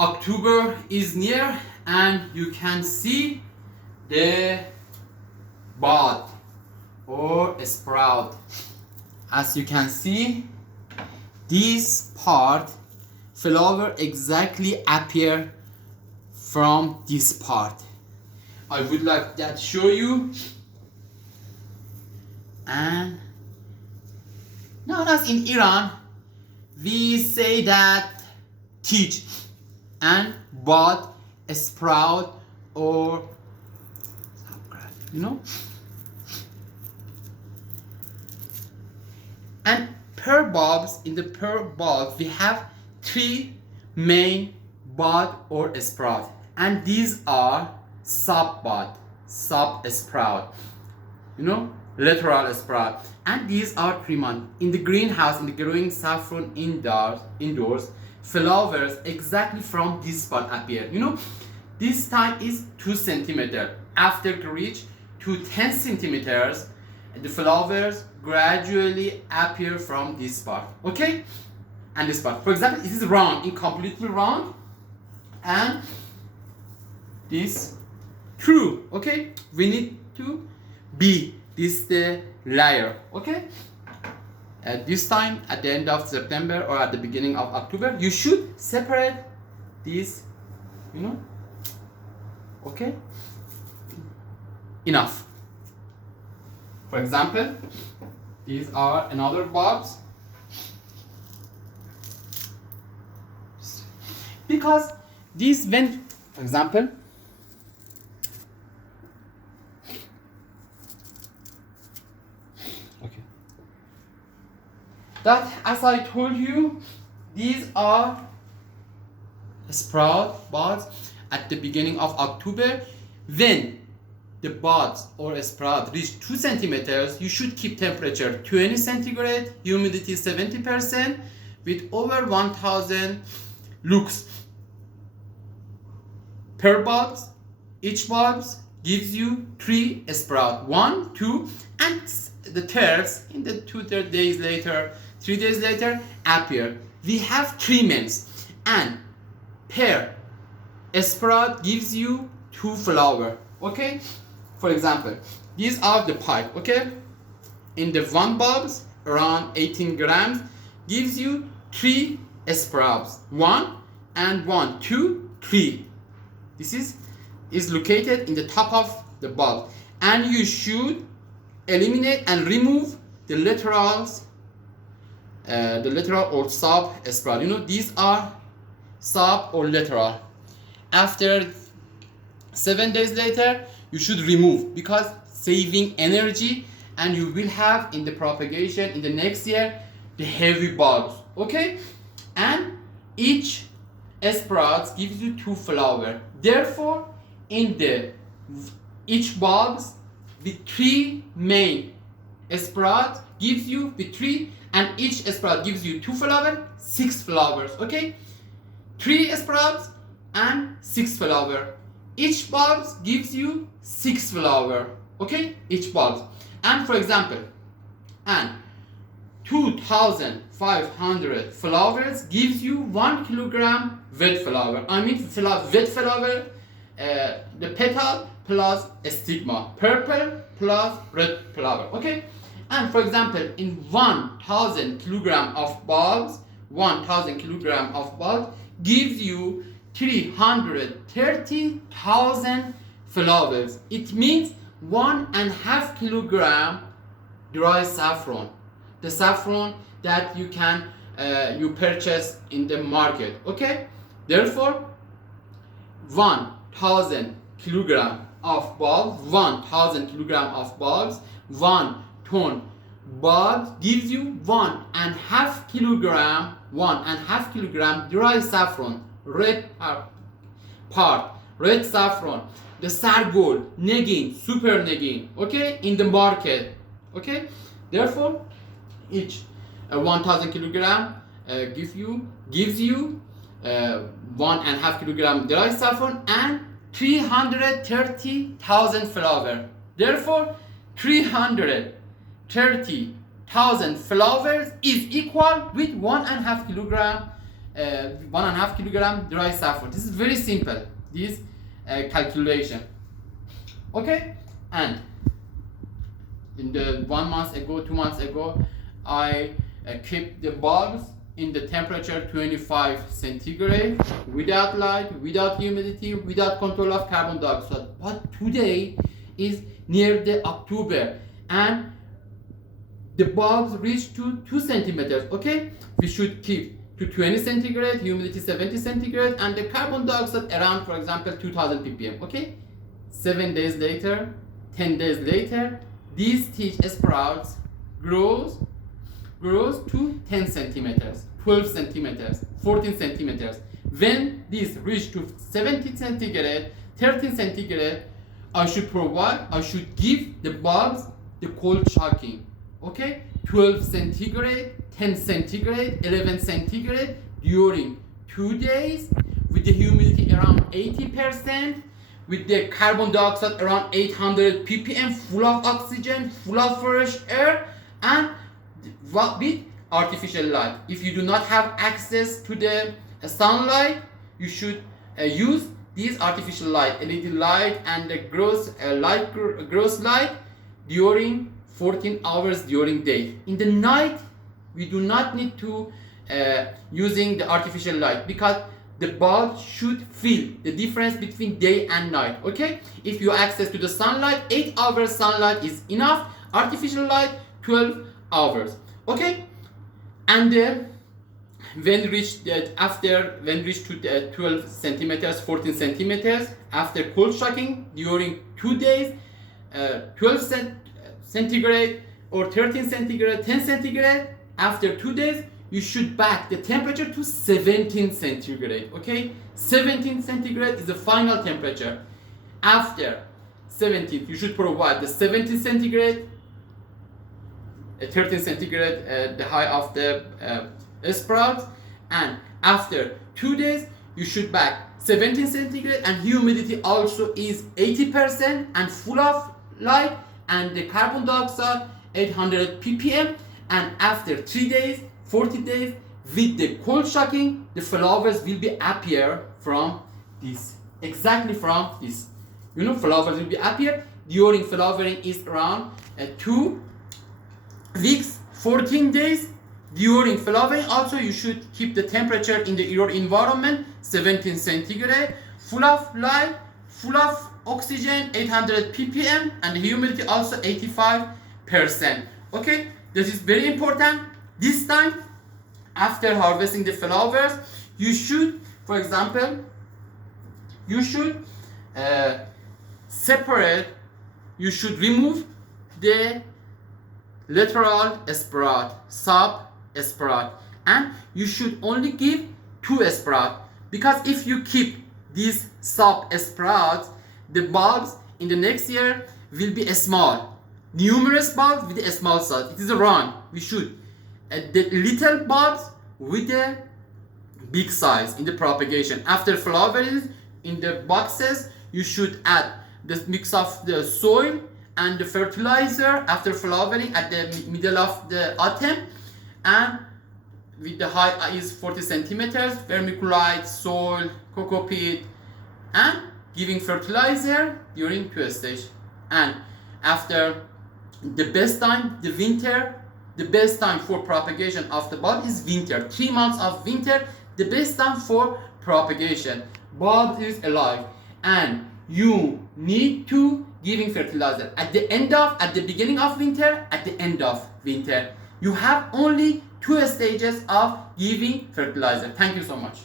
October is near and you can see the bud or sprout. As you can see, this part flower exactly appear from this part. I would like that show you. And now as in Iran, we say that teach and bud, sprout, or and per bulbs, in the per bulb we have three main bud or sprout, and these are sub bud, sub sprout, lateral sprout, and these are 3 months. In the greenhouse, in the growing saffron indoors, flowers exactly from this spot appear. This time is 2 centimeter. After reach to 10 centimeters, the flowers gradually appear from this spot. Okay? And this part. For example, it is round, incompletely round, and this true. Okay? We need to be this the layer. Okay? At this time, at the end of September or at the beginning of October, you should separate these, okay? Enough. For example, these are another bulbs. Because these, when, for example, okay, that as I told you, these are sprout buds at the beginning of October. When the buds or sprout reach 2 centimeters, you should keep temperature 20 centigrade, humidity 70%, with over 1000 lux per bulbs. Each bulbs gives you 3 sprout, 1, 2, and the tares in the 3 days later appear. We have 3 months, and per sprout gives you 2 flower. Okay? For example, these are the pipe. Okay? In the 1 bulbs, around 18 grams, gives you 3 sprouts. 1 and 1, 2, 3. This is located in the top of the bulb, and you should eliminate and remove the laterals, the lateral or sub sprout. These are sub or lateral. After 7 days later, you should remove, because saving energy, and you will have in the propagation in the next year the heavy bulbs. Okay, and each sprout gives you 2 flower. Therefore, in the each bulbs with 3 main sprout gives you with 3, and each sprout gives you 2 flower, 6 flowers. Okay, 3 sprouts and 6 flower. Each bulb gives you 6 flower. Okay, each bulb. And for example, and 2500 flowers gives you 1 kilogram wet flower. I mean wet flower, the petal plus stigma, purple plus red flower. Okay, and for example, in 1000 kilogram of bulbs, 1000 kilogram of bulbs gives you 330,000 flowers. It means 1.5 kilogram dry saffron, the saffron that you can you purchase in the market. Okay, therefore 1000 kilogram of bulbs, 1000 kilogram of bulbs, 1 ton bulbs gives you 1.5 kilogram dry saffron, red part, red saffron, the sargol, negin, super negin. Okay, in the market. Okay, therefore each 1000 kilogram gives you 1.5 kilogram dry saffron and 330,000 flower. Therefore 330,000 flowers is equal with 1.5 kilogram 1.5 kilogram dry saffron. This is very simple, this calculation. Okay, and in the 1 month ago, 2 months ago, I kept the bulbs in the temperature 25 centigrade, without light, without humidity, without control of carbon dioxide. But today is near the October and the bulbs reach to 2 centimeters. Okay, we should keep to 20 centigrade, humidity 70 centigrade, and the carbon dioxide around, for example, 2000 ppm. Okay, 7 days later, 10 days later, these tea sprouts grows to 10 centimeters, 12 centimeters, 14 centimeters. When these reach to 70 centigrade, 13 centigrade, I should give the bulbs the cold shocking. Okay, 12 centigrade, 10 centigrade, 11 centigrade during 2 days with the humidity around 80%, with the carbon dioxide around 800 ppm, full of oxygen, full of fresh air, and with artificial light. If you do not have access to the sunlight, you should use these artificial light, LED light, and the gross light during 14 hours during day. In the night, we do not need to using the artificial light, because the bulb should feel the difference between day and night. Okay, if you access to the sunlight, 8 hours sunlight is enough. Artificial light 12 hours. Okay, and when reached to 12 centimeters, 14 centimeters, after cold shocking during 2 days, 12 centigrade or 13 centigrade, 10 centigrade, after 2 days, you should back the temperature to 17 centigrade. Okay, 17 centigrade is the final temperature. After 17, you should provide the 17 centigrade, 13 centigrade, the high of the sprouts, and after 2 days, you should back 17 centigrade, and humidity also is 80% and full of light, and the carbon dioxide 800 ppm, and after 3 days, 40 days, with the cold shocking, the flowers will be appear from this, exactly from this. You know, flowers will be appear during flowering is around 2 weeks, 14 days. During flowering also, you should keep the temperature in your environment 17 centigrade, full of light, full of oxygen, 800 ppm, and humidity also 85%. Okay, this is very important. This time, after harvesting the flowers, you should, for example, you should you should remove the lateral sprout, sub sprout, and you should only give 2 sprout, because if you keep these sub sprouts, the bulbs in the next year will be small, numerous bulbs with a small size. It is wrong. We should the little bulbs with the big size in the propagation. After flowering in the boxes, you should add the mix of the soil and the fertilizer after flowering at the middle of the autumn, and with the height is 40 centimeters, vermiculite, soil, cocoa peat, and giving fertilizer during 2 stage. And after the best time, the winter, the best time for propagation of the bulb is winter. 3 months of winter, the best time for propagation. Bulb is alive, and you need to giving fertilizer at the beginning of winter, at the end of winter. You have only 2 stages of giving fertilizer. Thank you so much.